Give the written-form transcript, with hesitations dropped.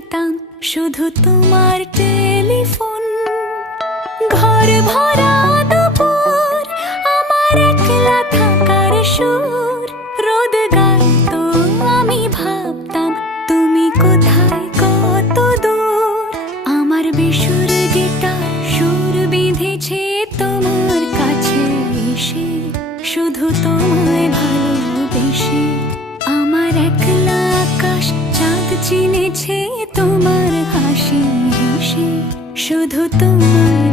নিতাম শুধু তোমার টেলিফোন। ঘর ভরা দুপুর, আমার একলা থাকার সুর, রোদ গাইতো আমি ভাবতাম তুমি কোথায় কত দূর। আমার বেসুর গিটার সুর বিঁধেছে তোমার কাছে এসে, শুধু তোমায় ভালোবেসে। আমার একলা আকাশ চাঁদ চিনেছে তোমার হাসি হেসে, শুধু তোমায়